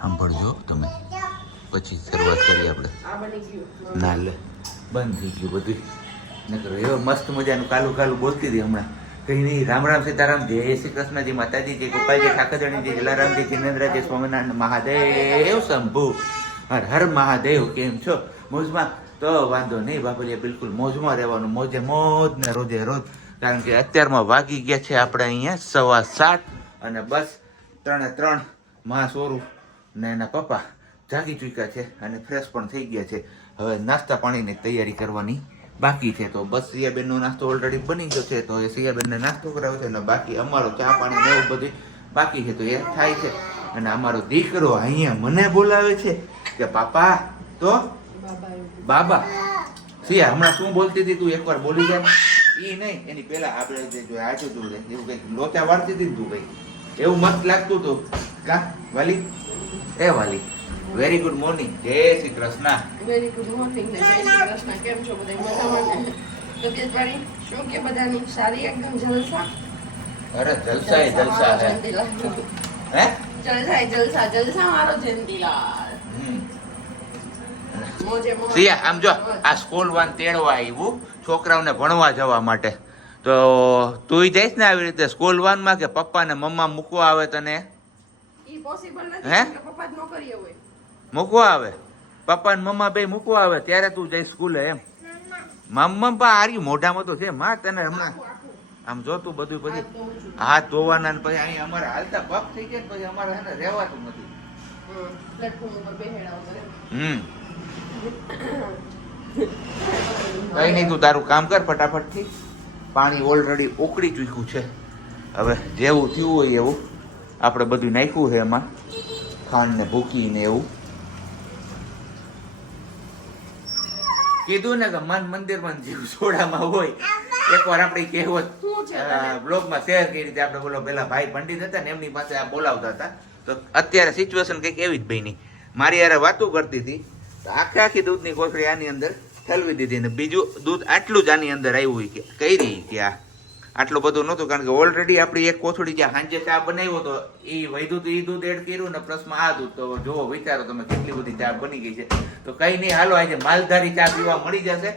સાંભળજો તમે, પછી શરૂઆત કરીએ આપણે. ના લે, બંધ થઈ ગયું બધું. નકર એવો મસ્ત મજાનું કાલું કાલું બોલતી હતી હમણાં. કઈ નહીં, રામ રામ સીતારામ, જય શ્રી કૃષ્ણજી, માતાજી, જય ગોપાલજી, ઠાકરજણીજી, જલારામજી, જિનેન્દ્રજી, સ્વામિનારાયણ, મહાદેવ શંભુ, હર હર મહાદેવ. કેમ છો? મોજમાં? તો વાંધો નહીં બાપલિયા, બિલકુલ મોજમાં રહેવાનું, મોજે મોજ ને રોજે રોજ. કારણ કે અત્યારમાં વાગી ગયા છે આપણે અહીંયા 7:15 અને બસ 3:03 સોરું ને એના પપ્પા જાગી ચૂક્યા છે અને ફ્રેશ પણ થઈ ગયા છે. હવે નાસ્તા પાણીની તૈયારી કરવાની બાકી છે. તો બસ સિયાબેનનો નાસ્તો ઓલરેડી બની ગયો છે, તો એ સિયાબેનને નાસ્તો કરાવે છે અને બાકી અમારો ચા પાણી ને એવું બધું બાકી છે, તો એ થાય છે. અને અમારો દીકરો અહીંયા મને બોલાવે છે કે પાપા, તો બાબા. સિયા હમણાં શું બોલતી હતી તું? એકવાર બોલી જાય. ઈ નહીં, એની પેલા આપણે જો આજુ તું એવું કઈક લોચા વાળતી હતી તું કઈક એવું મસ્ત લાગતું હતું કા વાલી? એ વાલી, વેરી ગુડ મોર્નિંગ, જય Shri Krishna. Very good morning ને જય શ્રી કૃષ્ણ. કેમ છો બધા? મજામાં? તબિયત પાણી શું કે બધાની? સારી એકદમ જલસા? અરે જલસા એ જલસા હે. હે? જલસા એ જલસા, જલસા મારો જયંતીલાલ. મોજે મોજ. સિયા આમ જો, આ સ્કૂલ વાન તેડવા આવ્યું છોકરાઓને ભણવા જવા માટે. તો તું જઈશ ને આવી રીતે સ્કૂલ વાન માં, કે પપ્પા ને મમ્મા મૂકવા આવે તને? ઈ પોસિબલ નથી કે પપ્પા જ નોકરીએ હોય. મૂકવા આવે, પપ્પા ને મમ્મા બે મૂકવા આવે ત્યારે તું જઈ સ્કૂલે એમ? મમ્મા પા આર્યું મોઢામાં તો છે માં તને હમણાં. આમ જોતું બધું પછી હાથ ધોવાના ને પછી અહીંયા અમારે હાલતા પગ થઈ જાય પછી અમારે એને રહેવાતું નથી. પ્લેટફોર્મ ઉપર બેહેડાવ કરે. કઈ નહીં, તું તારું કામ કર ફટાફટ થી. પાણી ઓલરેડી ઉકળી ચૂક્યું છે. હવે જેવું થયું હોય એવું આપણે બધું નાખ્યું છે એમાં, ખાંડ ને ભૂકી ને એવું. કીધું ને કે મન મંદિરમાં જીવ સોડામાં હોય. એકવાર આપણી કહેવત બ્લોગમાં શેર કરી રીતે આપણે બોલો પેલા ભાઈ પંડિત હતા ને એમની પાસે આ બોલાવતા હતા. તો અત્યારે સિચ્યુએશન કંઈક એવી જ ભાઈની મારી યારે વાતો કરતી હતી. આખે આખી દૂધની કોથળી આની અંદર ઠલવી દીધી ને બીજું દૂધ આટલું જ આની અંદર આવ્યું કે કઈ રહી કે આટલું બધું નહોતું. કારણ કે ઓલરેડી આપણી એક કોથળી જ્યાં સાંજે ચા બનાવ્યો તો એ વધ્યું તો એ દૂધ એડ કર્યું ને પ્લસમાં આ દૂધ. તો જુઓ વિચારો તમે કેટલી બધી ચા બની ગઈ છે. તો કઈ નહીં, હાલો આજે માલધારી ચા પીવા મળી જશે.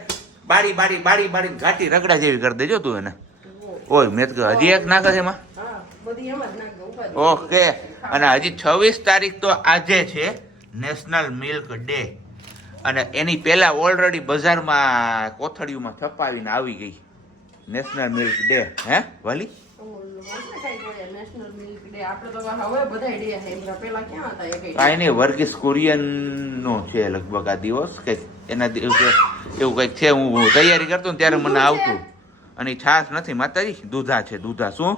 બાડી બાડી બાડી બાડી ઘાટી રગડા જેવી કરી દેજો તું એને. ઓય મેં હજી એક નાખે છે એમાં. ઓકે. અને હજી 26 તારીખ તો આજે છે નેશનલ મિલ્ક ડે. અને એની પહેલા ઓલરેડી બજારમાં કોથળીઓમાં છપાવીને આવી ગઈ નેશનલ મિલ્ક ડે. હે વાલી? કાંઈ નહીં, વર્ગીસ કુરિયન નો છે લગભગ આ દિવસ કઈક એના દિવસે એવું કઈક છે. હું તૈયારી કરતો ને ત્યારે મને આવતું. અને છાશ નથી માતાજી, દૂધા છે. દૂધા શું?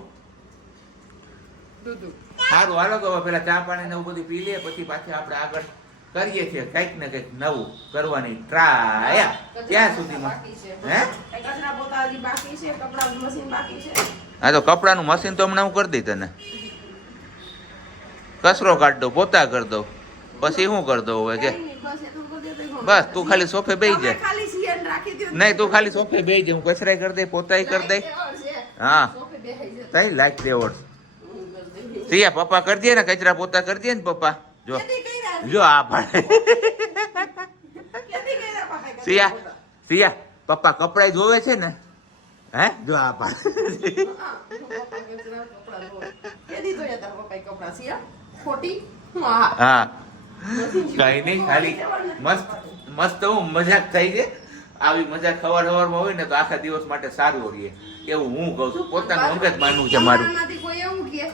સારું હાલો તો પેલા ચા પાણી ને એવું બધું પી લે પછી પાછી આપણે આગળ કરીએ છીએ કઈક ને કઈક નવું કરવાની ટ્રાય. ત્યાં સુધીમાં હે હા તો કપડાનું મશીન તો હમણાં હું કરી દઈ તને. કચરો કાઢ દઉં, પોતા કરી દઉં, પછી શું કરી દઉં હવે કે બસ તું ખાલી સોફે બેસી જાય. નહીં તું ખાલી સોફે બેસી જાય, હું કચરાય કરી દઈ, પોતાય કરી દઈ. હા તઈ લાઈક દેવડ સિયા પપ્પા કરી દે ને કચરા પોતા કરી દે ને પપ્પા. જો જો આ ભાડે સિયા સિયા પપ્પા કપડા ધોવે છે ને. હે જો આ ભાડે હા કઈ નહીં, ખાલી મસ્ત મસ્ત હું મજાક થઈ છે. આવી મજાક સવાર સવારમાં હોય ને તો આખા દિવસ માટે સારું રહીએ એવું હું કહું છું. પોતાનું અંગત માનવું છે મારું.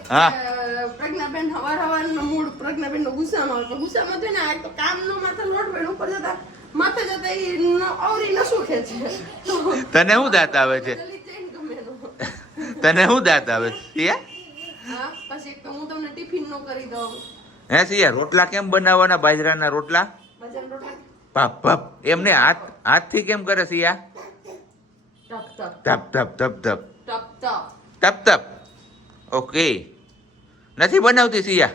હા પ્રજ્ઞાબેન હવાર હવારનો મૂડ પ્રજ્ઞાબેન નો ગુસ્સામાં ગુસ્સામાં થઈને આ તો કામનો માથે લોટ વેણ ઉપર જતા માથે જતા એ આવરી નસું ખેંચે. તને શું દાંત આવે છે? તને શું દાંત આવે છે? હા પછી એક તો હું તમને ટિફિન નો કરી દઉં. હે સિયા રોટલા કેમ બનાવવાના? બાજરાના રોટલા પપ પપ એમને હાથથી કેમ કરે સિયા? તપ તપ તપ તપ તપ તપ. ઓકે નથી બનાવતી સિયા?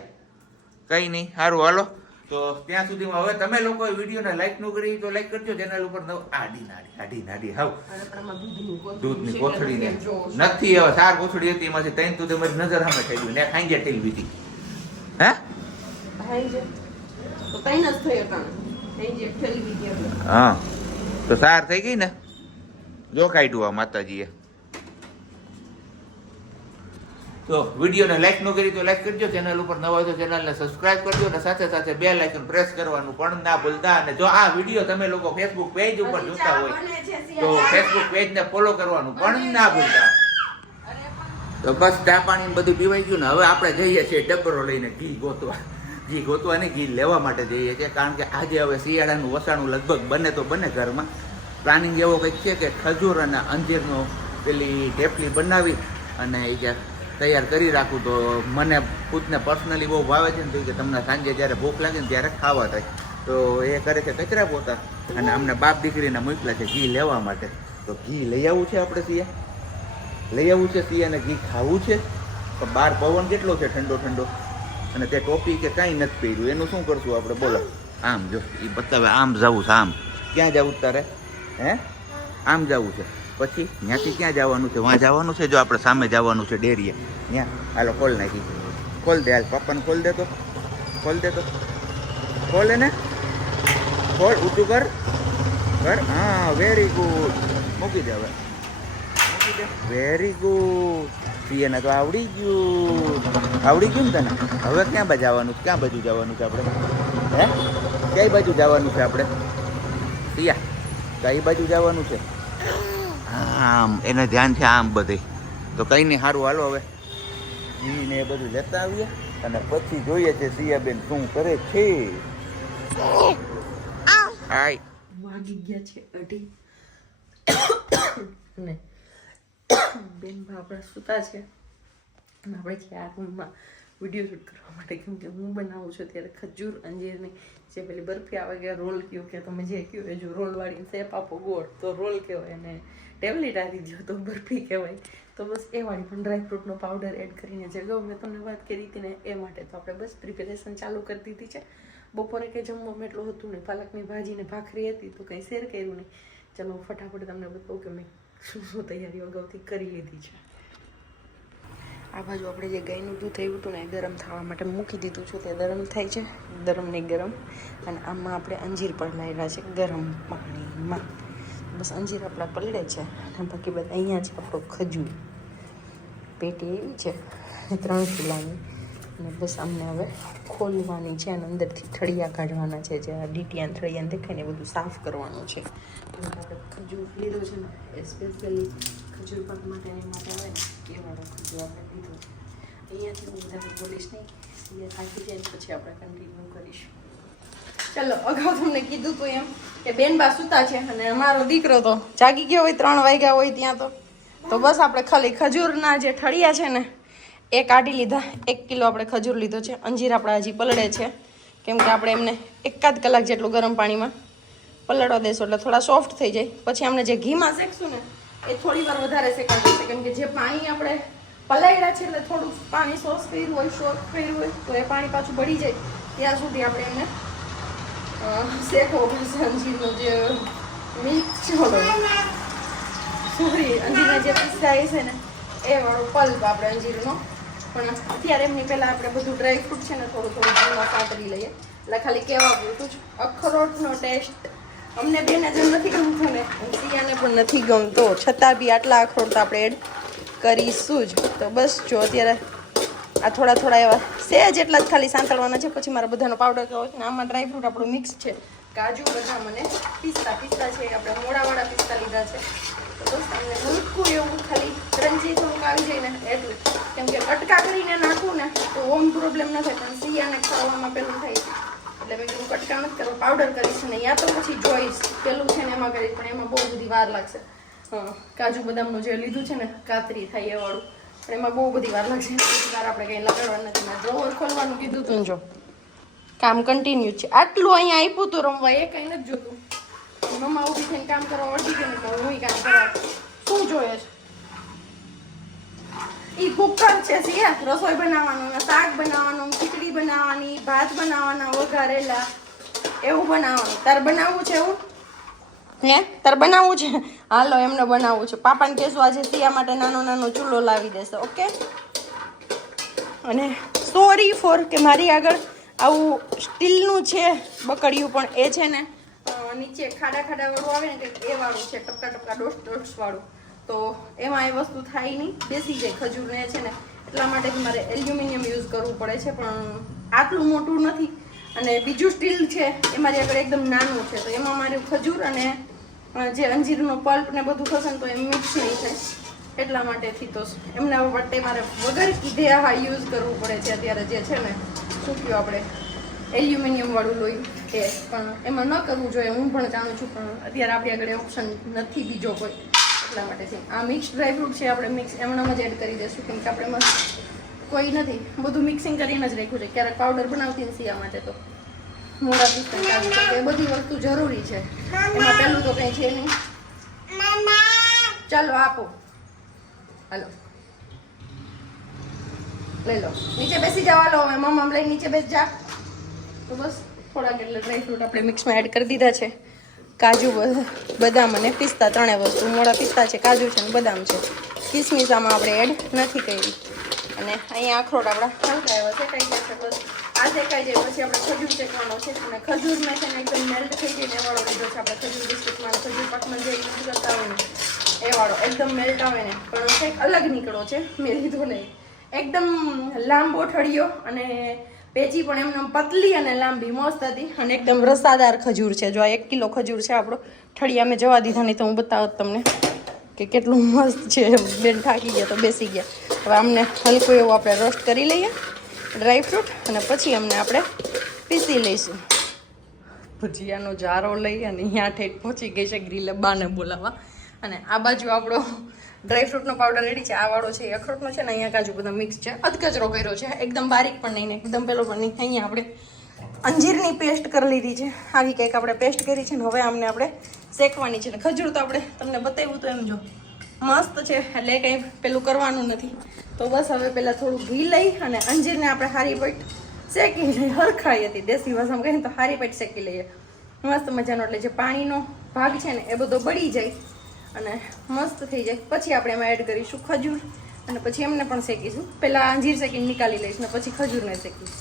કઈ નહીં, સારું હાલો. તો ત્યાં સુધીમાં હવે તમે લોકો વિડીયોને લાઈક નું કરી તો લાઈક કરજો. ચેનલ ઉપર આડી નાડી હાવ દૂધની કોથળી ને નથી. હવે 4 કોથળી હતી એમાંથી 3 તો મારી નજર સામે થઈ ગયું ને ખાઈ ગયા ટેલવી હતી. હે તો તઈ જ થઈ અટાણે તઈ જે ઠેલવી ગઈ એટલે હા તો સાર થઈ ગઈ ને જો કાઢ્યું આ માતાજીએ. તો વિડીયોને લાઈક ન કરી તો લાઈક કરજો, ચેનલ ઉપર નવા હોય તો ચેનલને સબસ્ક્રાઇબ કરજો અને સાથે સાથે બેલ આઇકન પ્રેસ કરવાનું પણ ના ભૂલતા. અને જો આ વિડીયો તમે લોકો ફેસબુક પેજ ઉપર જોતા હોય તો ફેસબુક પેજને ફોલો કરવાનું પણ ના ભૂલતા. તો બસ ચા પાણી બધું પીવાઈ ગયું ને હવે આપણે જઈએ છીએ ડબરો લઈને ઘી ગોતવા ને ઘી લેવા માટે જઈએ છીએ, કારણ કે આજે હવે શિયાળાનું વસાણું લગભગ બને તો બને ઘરમાં. પ્લાનિંગ એવો કંઈક છે કે ખજૂર અને અંજીરનો પેલી ઢેફલી બનાવી અને એ જે તૈયાર કરી રાખું તો મને ખુદને પર્સનલી બહુ ભાવે છે ને, તો કે તમને સાંજે જ્યારે ભૂખ લાગે ને ત્યારે ખાવા થાય. તો એ કરે છે કચરા પોતા અને અમને બાપ દીકરીને મોકલા છે ઘી લેવા માટે. તો ઘી લઈ આવવું છે આપણે સિયાને ઘી ખાવું છે. તો બહાર પવન કેટલો છે ઠંડો અને તે ટોપી કે કાંઈ નથી પહેર્યું, એનું શું કરશું આપણે બોલો. આમ જો એ બતાવે આમ જવું છે, આમ ક્યાં જવું તારે હે આમ જવું છે, પછી ત્યાંથી ક્યાં જવાનું છે, વાં જવાનું છે, જો આપણે સામે જવાનું છે ડેરીએ ત્યાં. હાલો ખોલ નાખી, ખોલ દે, હાલ પપ્પાને ખોલ દે તો ખોલે ને, ખોલ ઊંચું કર. હા વેરી ગુડ, મૂકી દે હવે, વેરી ગુડ. સિયાને તો આવડી ગયું ને તને. હવે ક્યાં બાજુ જવાનું છે આપણે હે કઈ બાજુ જવાનું છે આપણે સિયા, કઈ બાજુ જવાનું છે? આમ એને ધ્યાન છે આમ બધે. તો કઈ નહીં, સારું હાલો હવે ઘી ને એ બધું લેતા આવીએ અને પછી જોઈએ છે સિયાબેન શું કરે છે. હાય વાગી ગયા છે 2:30 ને બેન આપણા સુતા છે અને આપણે છે આ રૂમમાં વિડીયો શૂટ કરવા માટે, કેમ કે હું બનાવું છું ત્યારે ખજૂર અંજીરની જે પેલી બરફી આવે કે રોલ કહ્યું કે તમે જે કહ્યું એ જો રોલવાળી શેપ આપો ગોળ તો રોલ કહેવાય અને ટેબ્લેટ આપી દો તો બરફી કહેવાય. તો બસ એ વાળી પણ ડ્રાયફ્રૂટનો પાવડર એડ કરીને જે ગૌ મેં તમને વાત કરી હતી ને એ માટે તો આપણે બસ પ્રિપેરેશન ચાલુ કરી દીધી છે. બપોરે કંઈ જમવામાં એટલું હતું નહીં, પાલકની ભાજી ને ભાખરી હતી તો કંઈ શેર કર્યું નહીં. ચાલો ફટાફટ તમને બતાવું કે મેં શું તૈયારીઓ અગાઉથી કરી લીધી છે. આ બાજુ આપણે જે ગાયનું દૂધ થયું હતું ને એ ગરમ થવા માટે મૂકી દીધું છું, તે ગરમ થાય છે, ગરમ અને આમાં આપણે અંજીર પલાળેલા છે ગરમ પાણીમાં. બસ અંજીર આપણા પલળે છે અને બાકી બધા અહીંયા છે આપણો ખજૂર. પેટી એવી છે 3 કિલોની અને બસ અમને હવે ખોલવાની છે અને અંદરથી ઠળિયા કાઢવાના છે, જે આ ડીટીયા ઠળિયા દેખાય ને બધું સાફ કરવાનું છે. આપણે ખજૂર લીધો છે ને એ સ્પેશિયલી ખજૂર પાક માટે એની માટે આવે ને એ વાળો ખજૂર આપણે લીધો છે. અહીંયાથી હું વધારે બોલીશ નહીં, એ થાકી જાય પછી આપણે કન્ટિન્યુ કરીશું. ચલો, અગાઉ તમને કીધું હતું એમ કે બેનબા સૂતા છે અને અમારો દીકરો તો જાગી ગયો હોય 3 વાગ્યા હોય ત્યાં તો બસ આપણે ખાલી ખજૂરના જે ઠળિયા છે ને એ કાઢી લીધા. 1 કિલો આપણે ખજૂર લીધો છે. અંજીર આપણા હજી પલળે છે, કેમ કે આપણે એમને 1 કલાક જેટલું ગરમ પાણીમાં પલળવા દેશું એટલે થોડા સોફ્ટ થઈ જાય. પછી આપણે જે ઘીમાં શેકશું ને એ થોડી વાર વધારે શેકાશે, કેમ કે જે પાણી આપણે પલાળ્યા છે એટલે થોડું પાણી સોસ કર્યું હોય તો એ પાણી પાછું બળી જાય ત્યાં સુધી આપણે એમને શેકવો પડશે. અંજીરનો જે મિલ્ક સોરી અંજીરના જે પિસ્તા છે ને એ વાળો પલ્પ આપણે અંજીરનો. પણ અત્યારે એમની પહેલાં આપણે બધું ડ્રાયફ્રૂટ છે ને થોડું ઘીમાં સાતરી લઈએ એટલે ખાલી કહેવા પૂરતું જ. અખરોટનો ટેસ્ટ અમને બેને જેમ નથી ગમતો ને સિયાને પણ નથી ગમતો, છતાં બી આટલા અખરોટ તો આપણે એડ કરીશું જ. તો બસ જો અત્યારે આ થોડા એવા સેજ એટલા જ ખાલી સાંતળવાના છે. પછી મારા બધાનો પાવડર કહેવો છે ને આમાં ડ્રાયફ્રૂટ આપણું મિક્સ છે, કાજુ બદામ અને પિસ્તા છે, આપણે મોડાવાળા પિસ્તા લીધા છે. તો બસ તમને હલકું એવું ખાલી ક્રંચી થોડુંક આવી જાય ને એટલું, કેમ કે કટકા કરીને નાખું ને તો ઓમ પ્રોબ્લેમ ન થાય, પણ સિયાને ખાવામાં પેલું થાય છે એટલે મેં કીધું કટકા નથી કરવા, પાવડર કરીશ ને યા તો પછી જોઈશ પેલું છે ને એમાં કરીશ, પણ એમાં બહુ બધી વાર લાગશે. કાજુ બદામનું જે લીધું છે ને કાતરી થાય એ વાળું, પણ એમાં બહુ બધી વાર લાગશે. બધી વાર આપણે કંઈ લગાડવાનું નથી. મેં ડ્રોવર ખોલવાનું કીધું હતું જો કામ કન્ટિન્યુ છે. આટલું અહીંયા આપ્યું હતું રમવા, એ કંઈ નથી જોતું. મમ્મા ઊભી થઈને કામ કરવા વળગી ગઈ ને હું કામ કરવા શું જોઈએ છે? એ કુકર છે સિયા, રસોઈ બનાવવાનું, શાક બનાવવાનું, ખીચડી બનાવવાની, ભાત બનાવવાના વઘારેલા એવું બનાવવાનું. તારે બનાવવું છે એવું તારે બનાવવું છે? હાલો એમને બનાવવું છે. પાપાને કહેશું આજે સિયા માટે નાનો ચૂલો લાવી દેશે. ઓકે. અને સોરી ફોર કે મારી આગળ આવું સ્ટીલનું છે બકડિયું, પણ એ છે ને નીચે ખાડા વાળું આવે ને કે એ વાળું છે, ટપકા ડોટ્સ વાળું. તો એમાં એ વસ્તુ થાય નહીં, બેસી જાય ખજૂરને છે ને. એટલા માટે મારે એલ્યુમિનિયમ યુઝ કરવું પડે છે, પણ આટલું મોટું નથી. અને બીજું સ્ટીલ છે એ મારી આગળ એકદમ નાનું છે, તો એમાં મારે ખજૂર અને જે અંજીરનો પલ્પ ને બધું થશે ને તો એ મિક્સ નહીં થાય. એટલા માટેથી તો એમના માટે મારે વગર કીધે આ યુઝ કરવું પડે છે અત્યારે. જે છે ને શું કહ્યું આપણે એલ્યુમિનિયમ વાળું લોહી એ, પણ એમાં ન કરવું જોઈએ. હું પણ જાણું છું, પણ અત્યારે આપણી આગળ ઓપ્શન નથી બીજો કોઈ. એટલા માટે છે આ મિક્સ ડ્રાયફ્રૂટ છે, આપણે મિક્સ એમનામ જ એડ કરી દઈશું, કેમ કે આપણે એમાં કોઈ નથી, બધું મિક્સિંગ કરીને જ રાખ્યું છે. ક્યારેક પાવડર બનાવતી ને સિયા માટે તો મોડા પિસ્તા કાજુ, એ બધી વસ્તુ જરૂરી છે. એમાં પહેલું તો કંઈ છે નહીં. ચાલો આપો, હાલો લઈ લો, નીચે બેસી જવા લો. હવે મમ્મ લઈ નીચે બેસી જા. તો બસ થોડાક એટલે ડ્રાયફ્રૂટ આપણે મિક્સમાં એડ કરી દીધા છે. કાજુ, બદામ અને પિસ્તા, ત્રણેય વસ્તુ. મોડા પિસ્તા છે, કાજુ છે અને બદામ છે. કિસમિસ આમાં આપણે એડ નથી કરી. અને અહીંયા અખરોટ આપણા હલકા એવા શેકાઈ ગયા છે. બસ આ શેકાઈ જાય પછી આપણે ખજૂર શેકવાનો છે. અને ખજૂર મેં છે ને એકદમ મેલ્ટ થઈ જાય ને વાળો લીધો છે. આપણે ખજૂર બિસ્કિટમાં ખજૂર પાકમાં જે યુઝ કરતા હોય ને એ વાળો એકદમ મેલ્ટ આવે ને, પણ કંઈક અલગ નીકળો છે. મેં લીધો નહીં, એકદમ લાંબો ઠળિયો અને પેચી પણ એમને પતલી અને લાંબી મસ્ત હતી. અને એકદમ રસાદાર ખજૂર છે. જો આ 1 કિલો ખજૂર છે આપણો. ઠળિયા મેં જવા દીધા નહીં તો હું બતાવત તમને કે કેટલું મસ્ત છે. બેન થાકી ગયા તો બેસી ગયા. હવે અમને હલકું એવું આપણે રોસ્ટ કરી લઈએ ડ્રાયફ્રૂટ, અને પછી અમને આપણે પીસી લઈશું. ભજીયાનો જારો લઈ અને અહીંયા ઠેઠ પહોંચી ગઈ છે ગ્રીલે બાને બોલાવવા. અને આ બાજુ આપણો ડ્રાયફ્રૂટનો પાવડર રેડી છે. આ વાળો છે એ અખરોટનો છે ને, અહીંયા કાજુ બધા મિક્સ છે. અધકચરો કર્યો છે, એકદમ બારીક પણ નહીં ને એકદમ પેલો પણ નહીં. અહીંયા આપણે અંજીરની પેસ્ટ કરી લીધી છે. આવી કંઈક આપણે પેસ્ટ કરી છે ને હવે આમને આપણે શેકવાની છે. ને ખજૂર તો આપણે તમને બતાવ્યું તો એમ જો મસ્ત છે, એટલે કંઈ પેલું કરવાનું નથી. તો બસ હવે પહેલાં થોડું ઘી લઈ અને અંજીરને આપણે હારી પેટ શેકી લઈએ. હરખાઈ હતી દેશી ભાષામાં કહીએ તો હારી પેટ શેકી લઈએ મસ્ત મજાનો. એટલે જે પાણીનો ભાગ છે ને એ બધો બળી જાય અને મસ્ત થઈ જાય. પછી આપણે એમાં એડ કરીશું ખજૂર અને પછી એમને પણ શેકીશું. પહેલાં અંજીર શેકીને નીકાળી લઈશ ને પછી ખજૂરને શેકીશ.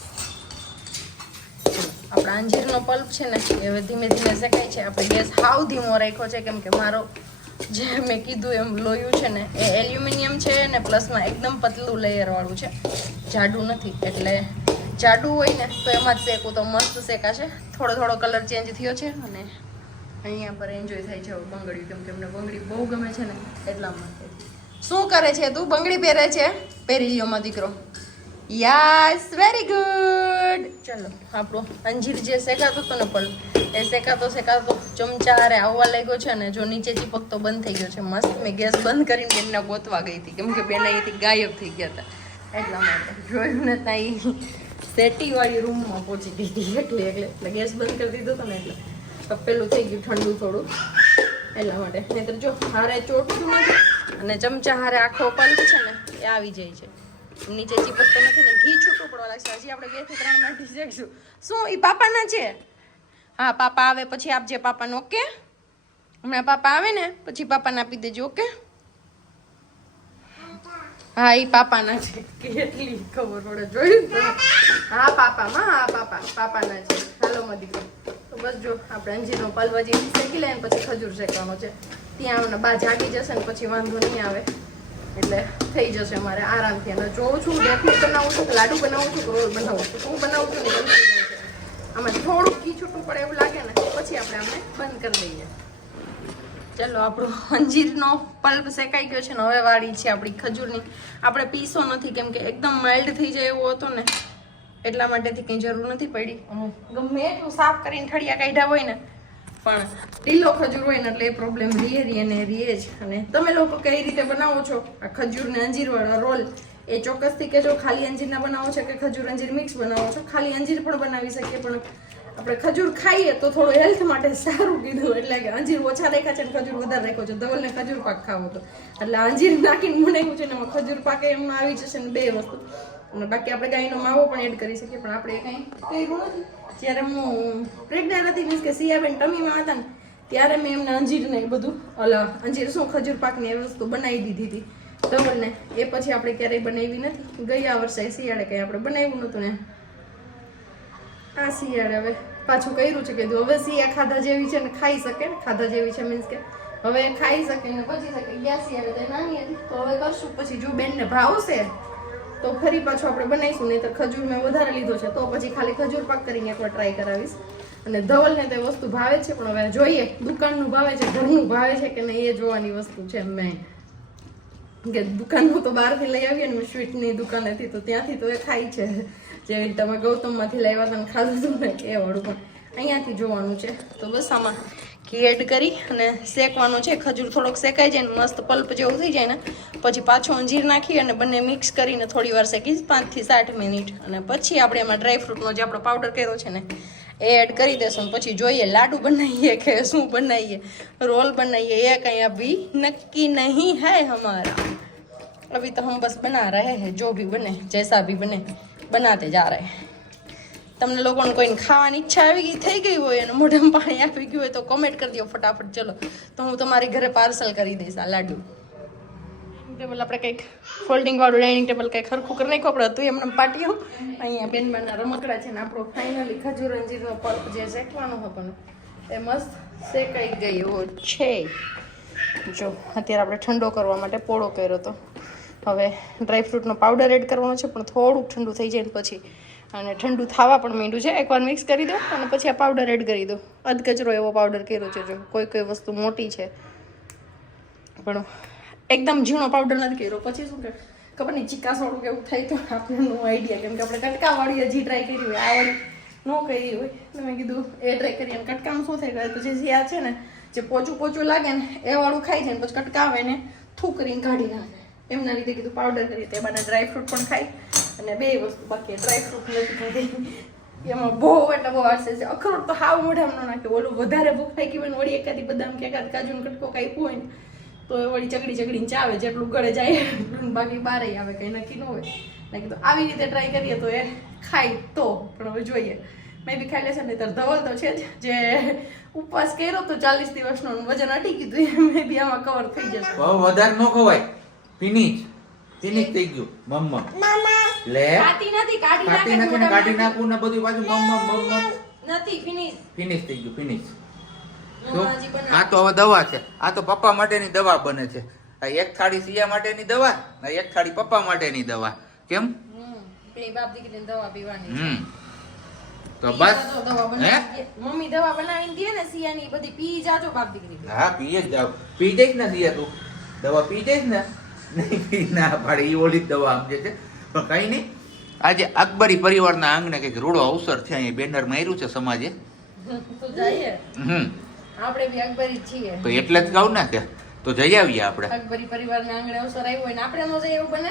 આપણા અંજીરનો પલ્પ છે ને એ હવે ધીમે ધીમે શેકાય છે. આપણે ગેસ હાવ ધીમો રાખ્યો છે, કેમ કે મારો જે મેં કીધું એમ લોયું છે ને એ એલ્યુમિનિયમ છે ને પ્લસમાં એકદમ પતલું લેયરવાળું છે, જાડું નથી. એટલે જાડું હોય ને તો એમાં જ શેકું તો મસ્ત શેકાશે. થોડો કલર ચેન્જ થયો છે. અને અહીંયા પર એન્જોય થાય છે બંગડી, કેમ કે એમને બંગડી બહુ ગમે છે ને એટલા માટે. શું કરે છે તું? બંગડી પહેરે છે? પહેરી લ્યો માં દીકરો. Yes, very good. ચલો આપણો અંજીર જે શેકાતો હતો ને પલ્પ એ શેકાતો ચમચા અરે આવવા લાગ્યો છે ને જો નીચે ચીપકતો બંધ થઈ ગયો છે મસ્ત. મેં ગેસ બંધ કરીને બેનને ગોતવા ગઈ હતી, કેમ કે બેન અહીંથી ગાયબ થઈ ગયા હતા. એટલા માટે જોયું ને ત્યાં સેટીવાળી રૂમમાં પહોંચી ગઈ હતી એટલે ગેસ બંધ કરી દીધો હતો ને એટલે તપેલું થઈ ગયું ઠંડુ થોડું એટલા માટે. નહીતર જો હારે ચોટતું નથી અને ચમચા હારે આખો પલ્પ છે ને એ આવી જાય છે. નીચે ચીપકતો નથી ને ઘી છૂટું પડવા લાગશે. હજી આપણે 2 થી 3 મિનિટ શેકશું. શું એ પાપાના છે? હા, પાપા આવે પછી આપજે પાપાને. ઓકે, હમણાં પાપા આવે ને પછી પાપાને આપી દેજો. ઓકે, હા એ પાપાના છે. કેટલી ખબર પડે જોયું? હા પાપામાં, હા પાપાના છે. હાલો મદી. તો બસ જો આપણે અંજીરનો પલ્પ હજી શેકી લઈએ ને પછી ખજૂર શેકવાનો છે. ત્યાં અમને બા જાગી જશે ને પછી વાંધો નહીં આવે, એટલે થઈ જશે મારે આરામથી. અને જોઉં છું ડેફી બનાવું છું, લાડુ બનાવું છું, રોલ બનાવું છું. હું બનાવું છું ને ગમતી જાય છે. આમાં થોડુંક ઘી છૂટું પડે એવું લાગે ને પછી આપણે આમને બંધ કરી દઈએ. ચલો આપણો અંજીરનો પલ્પ શેકાઈ ગયો છે ને હવે વાળી છે આપણી ખજૂરની. આપણે પીસો નથી કેમ કે એકદમ માઇલ્ડ થઈ જાય એવો હતો ને એટલા માટેથી કંઈ જરૂર નથી પડી. અને ગમે એટલું સાફ કરીને ઠળિયા કાઢ્યા હોય ને પણ ઢીલો ખજૂર હોય ને એટલે એ પ્રોબ્લેમ રીએ ને રીએ જ. અને તમે લોકો કઈ રીતે બનાવો છો આ ખજૂર ને અંજીર વાળા રોલ એ ચોક્કસથી કહેજો. ખાલી અંજીરના બનાવો છો કે ખજૂર અંજીર મિક્સ બનાવો છો? ખાલી અંજીર પણ બનાવી શકીએ, પણ આપણે ખજૂર ખાઈએ તો થોડું હેલ્થ માટે સારું કીધું, એટલે કે અંજીર ઓછા રાખ્યા છે ને ખજૂર વધારે રાખ્યો છે. ધવલને ખજૂર પાક ખાવો તો એટલે અંજીર નાખીને બનાવ્યું છે ને એમાં ખજૂર પાક એમાં આવી જશે ને 2 વસ્તુ. અને બાકી આપણે ગાયનો માવો પણ એડ કરી શકીએ, પણ આપણે કંઈ કર્યું નથી. જ્યારે હું પ્રેગ્નેન્ટ હતી મીન્સ કે સિયાબેન ટમીમાં હતા ને ત્યારે મેં એમને અંજીર ને એ બધું અંજીર શું ખજૂર પાકની એ વસ્તુ બનાવી દીધી હતી ધવલને. એ પછી આપણે ક્યારેય બનાવી નથી. ગયા વર્ષે શિયાળે કંઈ આપણે બનાવ્યું નહોતું ને આ શિયાળે હવે પાછું કર્યું છે કીધું હવે શિયા ખાધા જેવી છે ને ખાઈ શકે ને ખાધા જેવી છે મીન્સ કે હવે ખાઈ શકે ને પછી શકે ગયા શિયાળે તો નાની હતી તો હવે કરશું પછી જો બેનને ભાવશે તો ફરી પાછું આપણે બનાવીશું નહીં તો ખજૂર મેં વધારે લીધો છે તો પછી ખાલી ખજૂર પાક કરીને એકવાર ટ્રાય કરાવીશ અને ધવલને તે વસ્તુ ભાવે છે પણ હવે જોઈએ દુકાનનું ભાવે છે ઘરનું ભાવે છે કે નહીં એ જોવાની વસ્તુ છે મેં કે દુકાનનું તો બહારથી લઈ આવીએ ને સ્વીટની દુકાનેથી તો ત્યાંથી તો એ ખાય છે જે તમે ગૌતમમાંથી લાવ્યા હતા ને ખાધું હતું ને એ વાળું પણ અહીંયાથી જોવાનું છે તો બસ આમાં ઘી એડ કરી અને શેકવાનું છે ખજૂર થોડોક શેકાઈ જાય ને મસ્ત પલ્પ જેવું થઈ જાય ને પછી પાછો અંજીર નાખી અને બંને મિક્સ કરીને થોડી વાર શેકીશ 5 થી 7 મિનિટ અને પછી આપણે એમાં ડ્રાયફ્રૂટનો જે આપણો પાવડર કર્યો છે ને એ એડ કરી દેશું પછી જોઈએ લાડુ બનાવીએ કે શું બનાવીએ રોલ બનાવીએ એ કંઈ અભી નક્કી નહીં है हमारा अभी तो हम बस बना रहे हैं जो भी बने जैसा भी बने बनाते जा रहे हैं તમને લોકોને કોઈને ખાવાની ઈચ્છા આવી ગઈ થઈ ગઈ હોય અને મોઢામાં પાણી આવી ગયું હોય તો કોમેન્ટ કરી દો ફટાફટ ચલો તો હું તમારી ઘરે પાર્સલ કરી દઈશ આ લાડુ ટેબલ આપણે કંઈક ફોલ્ડિંગ વાળું ડાઇનિંગ ટેબલ કંઈક ખરખું કરી નાખ્યું આપણે હતું એમને પાટીઓ અહીંયા બેનબાના રમકડા છે ને આપણો ફાઇનલી ખજૂર અંજીરનો પલ્પ જે શેકવાનો હતો ને એ મસ્ત શેકાઈ ગયો છે જો અત્યારે આપણે ઠંડો કરવા માટે પોળો કર્યો હતો હવે ડ્રાયફ્રૂટનો પાવડર એડ કરવાનો છે પણ થોડુંક ઠંડુ થઈ જાય ને પછી અને ઠંડુ થવા પણ માંડ્યું છે એકવાર મિક્સ કરી દો અને પછી આ પાવડર એડ કરી દો અધકચરો એવો પાવડર કર્યો છે જો કોઈ કોઈ વસ્તુ મોટી છે પણ એકદમ ઝીણો પાવડર નથી કર્યો પછી શું કે ખબર નહીં ચીકાસવાળું કેવું થાય તો આપણે નો આઈડિયા કેમ કે આપણે કટકાવાળી હજી ટ્રાય કરી હોય આ વાળી ન કરી હોય તો મેં કીધું એ ટ્રાય કરીએ અને કટકામાં શું થઈ ગયું પછી જે આ છે ને જે પોચું પોચું લાગે ને એ વાળું ખાઈ જાય ને પછી કટકાવે ને થૂ કરીને કાઢી નાખે એમના લીધે કીધું પાવડર કરીએ તે બાને ડ્રાયફ્રૂટ પણ ખાય અને બે વસ્તુ બાકી ડ્રાયફ્રૂટ નથી ખાધી એમાં બહુ એટલે બહુ આરસે છે અખરોટ તો હાવ મોઢામાં ન નાખે ઓલું વધારે ભૂખ થાકી હોય ને વળી એકાદી બદામ કે એકાદ કાજુનો કટકો કાપ્યો હોય ને તો એ વળી ચગડીને ચાવે જેટલું ગળે જાય બાકી બારે આવે કંઈ નક્કી ન હોય ને કીધું આવી રીતે ટ્રાય કરીએ તો એ ખાય તો પણ હવે જોઈએ મેં બી ખાઈ લેશે નહીં તો ધવલ તો છે જ જે ઉપવાસ કર્યો તો 40 દિવસનો વજન અટી ગયું મેં બી આમાં કવર થઈ જશે વધારે ન ખવાય ફિનિશ થઈ ગયું મમ્મા લે કાટી નથી કાઢી નાખું ને બધું પાછું મમ્મા નથી ફિનિશ થઈ ગયું ફિનિશ આ તો હવે દવા છે આ તો પપ્પા માટેની દવા બને છે આ એક થાળી સિયા માટેની દવા ને એક થાળી પપ્પા માટેની દવા કેમ પેલી બાપ દીકરીની દવા પીવાની તો બસ મમ્મી દવા બનાવીને દે ને સિયાની બધી પી જાજો બાપ દીકરી હા પીએ જ જાવ પી જઈશ ને સિયા તું દવા પી જઈશ ને નહીં પી ના પાડે એ ઓલી જ દવા આપજે છે પણ કઈ નહીં આજે અકબરી પરિવારના આંગણે કઈક રૂડો અવસર છે અહીંયા બેનર માર્યું છે સમાજે તો જઈએ આપણે બી અકબરી છીએ તો એટલે જ કહું ને કે તો જઈ આવીએ આપણે અકબરી પરિવારના આંગણે અવસર આવ્યો હોય ને આપણે ન જઈએ એવું બને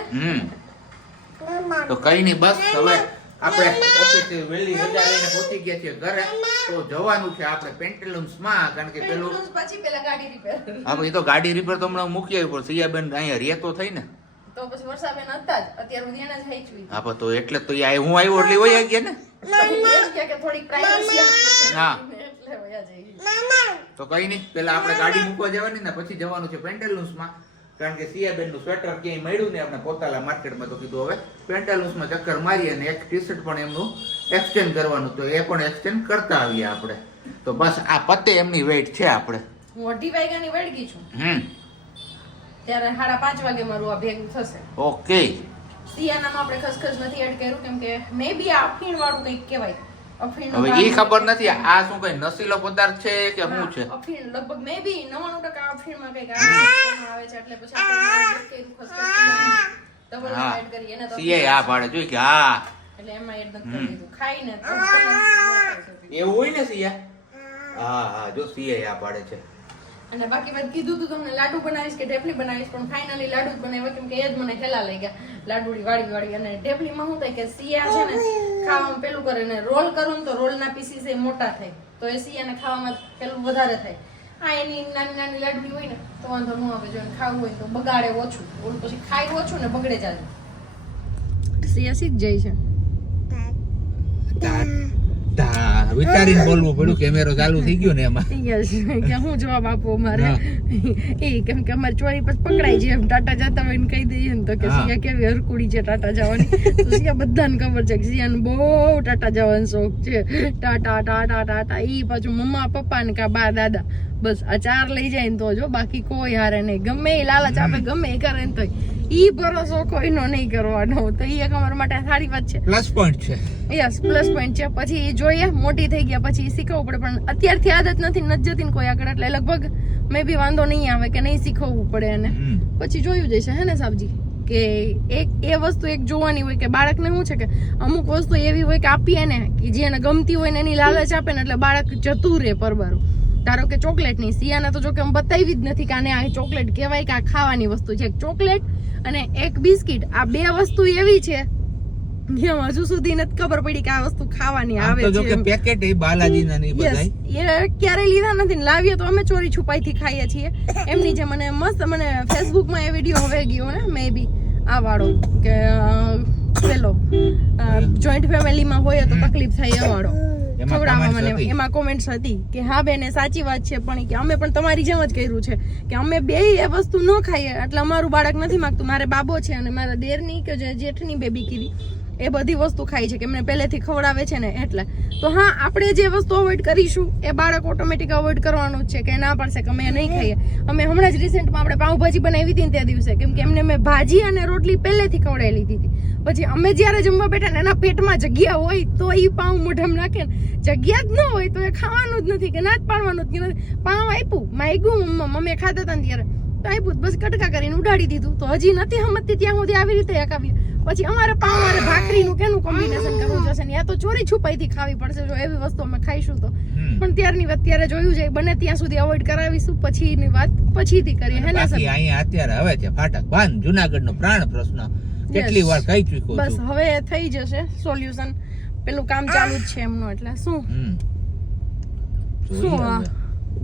તો કઈ નહીં બસ હવે આપણે ઓફિસ વહેલી રજા લઈને પહોંચી ગયા છીએ ઘરે તો જવાનું છે આપણે પેન્ટલુન્સ માં કારણ કે પેલું પછી પેલા ગાડી રિપેર આપણે તો ગાડી રિપેર તો હમણાં મૂકી આવી પણ સિયાબેન અહીંયા રહેતો થઈ ને તો પછી વર્ષાબેન હતા જ અત્યારે સુધી એને જ હાઈચવી હા તો એટલે તો હું આવ્યો એટલે વયા ગયા ને કે થોડીક પ્રાઇવસી હા એટલે વયા જઈએ તો કઈ નહીં પેલા આપણે ગાડી મૂકવા જવાની ને પછી જવાનું છે પેન્ટલુન્સ માં કારણ કે સિયાબેન નું સ્વેટર ક્યાંય મળ્યું ને આપણે પોતાલા માર્કેટમાં તો કીધું હવે પેન્ટાલુન્સ માં ચક્કર મારી અને એક ટી શર્ટ પણ એમનું એક્સચેન્જ કરવાનું તો એ પણ એક્સચેન્જ કરતા આવીએ આપણે તો બસ આ પતે એમની વેઇટ છે આપણે હું 2:30 વાગ્યાની વળગી છું ત્યારે 5:30 વાગે મારું આ ભેગું થશે ઓકે સિયાનામાં આપણે ખસખસ નથી એડ કર્યું કેમ કે મે બી આ અફીણ વાળું કંઈક કહેવાય અફીણ હવે એ ખબર નથી આ શું કઈ નશીલો પદાર્થ છે કે શું છે અફીણ લગભગ મે બી 99% અફીણમાં કંઈક આવે છે એટલે પછી આપણે કર્યું ખસખસ ડબલ એડ કરી એને તો સીએ આ પાડે જોઈ કે હા એટલે એમાં એડ નથી કરી દીધું ખાઈને એવું હોય ને સિયા હા જો સીએ આ પાડે છે અને બાકી વાત કીધું તું તમને લાડુ બનાવીશ કે ઢેપલી બનાવીશ પણ ફાઇનલી લાડુ જ બનાવ્યા કેમ કે એ જ મને હેલા લઈ ગયા લાડુડી વાળી અને ઢેપલીમાં શું થાય કે સિયા છે ને ખાવામાં પેલું કરે ને રોલ કરું ને તો રોલના પીસીસ એ મોટા થાય તો એ સિયાને ખાવામાં પેલું વધારે થાય આ એની નાની નાની લાડુડી હોય ને તો વાંધો ન આવે જો ખાવું હોય તો બગાડે ઓછું ઓલું પછી ખાય ઓછું ને બગડે જાય સિયા શીખ જાય છે વિચારીને બોલવું પડ્યું, કેમેરો ચાલુ થઈ ગયો ને એમાં. યસ કે હું જવાબ આપું મારે એ કેમ કે અમારે ચોરી પછી પકડાઈ જાય એમ ટાટા જતા હોય ને કહી દઈએ ને તો કે સિયા કેવી હરકુડી છે ટાટા જવાની. તો સિયા બધાને ખબર છે કે સિયાને બહુ ટાટા જવાનો શોખ છે. ટાટા ટાટા ટાટા ઈ પાછું મમ્મા પપ્પા ને કા બા દાદા બસ આ 4 લઈ જાય ને તો જો બાકી કોઈ હારે નહીં. ગમે એ લાલચ આપે ગમે એ કરે ને તો ઈ ભરોસો કોઈનો નહીં કરવાનો. તો ઈ એક અમારા માટે સારી વાત છે, પ્લસ પોઈન્ટ છે. યસ પ્લસ પોઈન્ટ છે. પછી જોઈએ મોટી થઈ ગયા પછી શીખવવું પડે, પણ અત્યારથી આદત નથી જતી ને કોઈ આગળ, એટલે લગભગ મે બી વાંધો નહીં આવે કે નહીં શીખવવું પડે. અને પછી જોયું જશે હે ને સાબજી કે એક એ વસ્તુ એક જોવાની હોય કે બાળકને શું છે કે અમુક વસ્તુ એવી હોય કે આપીએ ને કે જેને ગમતી હોય ને એની લાલચ આપે ને એટલે બાળક જતું રહે પરબારું. ધારો કે ચોકલેટ ની સિયાને તો જો કે બતાવી જ નથી કે આને આ ચોકલેટ કહેવાય કે આ ખાવાની વસ્તુ છે. ચોકલેટ અને એક બિસ્કિટ આ 2 વસ્તુ એવી છે કે હજુ સુધી નથી ખબર પડી કે આ વસ્તુ ખાવાની આવે છે. તો જો કે પેકેટ એ બાલાજીના ની બધાય એ ક્યારેય લીધા નથી ને લાવીએ તો અમે ચોરી છુપાઈથી ખાઈએ છીએ. એમની જે મને ફેસબુક માં એ વિડીયો હવે ગયો ને મે બી આ વાળો કે પેલો જોઈન્ટ ફેમિલી માં હોય તો તકલીફ થાય એ વાળો ખવડાવવામાં. એમાં કોમેન્ટ્સ હતી કે હા બેન એ સાચી વાત છે, પણ કે અમે પણ તમારી જેમ જ કર્યું છે કે અમે બે એ વસ્તુ ન ખાઈએ એટલે અમારું બાળક નથી માંગતું. મારે બાબો છે અને મારા દેરની કે જેઠની બેબી કીધી એ બધી વસ્તુ ખાય છે કે એમને પહેલેથી ખવડાવે છે ને એટલે. તો હા આપણે જે વસ્તુ અવોઇડ કરીશું એ બાળક ઓટોમેટિક અવોઇડ કરવાનું જ છે કે ના પડશે કે અમે નહીં ખાઈએ. અમે હમણાં જ રિસેન્ટમાં આપણે પાઉંભાજી બનાવી હતી ને તે દિવસે કેમ કે એમને મેં ભાજી અને રોટલી પહેલેથી ખવડાવી લીધી હતી. પછી અમે જ્યારે જમવા બેઠા ને એના પેટમાં જગ્યા હોય તો એ પાઉં મોઢામાં નાખે ને, જગ્યા જ ન હોય તો એ ખાવાનું જ નથી કે ના જ પાડવાનું જ નથી. પાઉં આપ્યું માંગ્યું મમ્મી ખાતા હતા ને ત્યારે તો આપ્યું બસ કટકા કરીને ઉડાડી દીધું. તો હજી નથી સમજતી ત્યાં સુધી આવી રીતે એકાવીએ. પછી અમારે પાઉં મારે ભાખરીનું કેનું કોમ્બિનેશન કરવું જશે ને યા તો ચોરી છુપાઈથી ખાવી પડશે જો એવી વસ્તુ અમે ખાઈશું તો. પણ ત્યારની વાત ત્યારે જોયું છે બને ત્યાં સુધી અવોઇડ કરાવીશું, પછીની વાત પછીથી કરીએ હે ને સર. અહીંયા અત્યારે હવે છે ફાટક બાન જુનાગઢનો પ્રાણ પ્રશ્ન કેટલી વાર કહી ચૂક્યો છું. બસ હવે થઈ જશે સોલ્યુશન, પેલું કામ ચાલુ જ છે એમનું. એટલે શું હા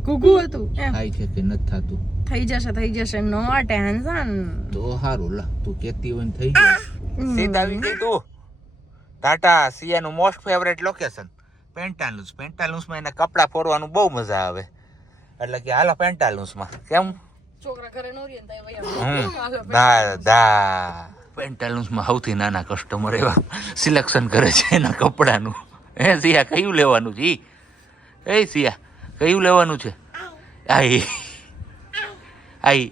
ગુગુ હતું થાય છે કે નથી થતું? થઈ જશે નો ટેન્શન. તો હારું લા તું કેતી હોય ને થઈ જાય. સીધા આવી ગઈ તું. ટાટા સિયાનું મોસ્ટ ફેવરેટ લોકેશન પેન્ટાલુન્સ. પેન્ટાલુન્સમાં એના કપડા ફોડવાનું બહુ મજા આવે એટલે કે હાલો પેન્ટાલુન્સમાં. કેમ છોકરા ઘરે નો રીએ પેન્ટાલુન્સમાં સૌથી નાના કસ્ટમર એવા સિલેક્શન કરે છે એના કપડાનું. હે સિયા કયું લેવાનું છે? એ સિયા કયું લેવાનું છે? આઈ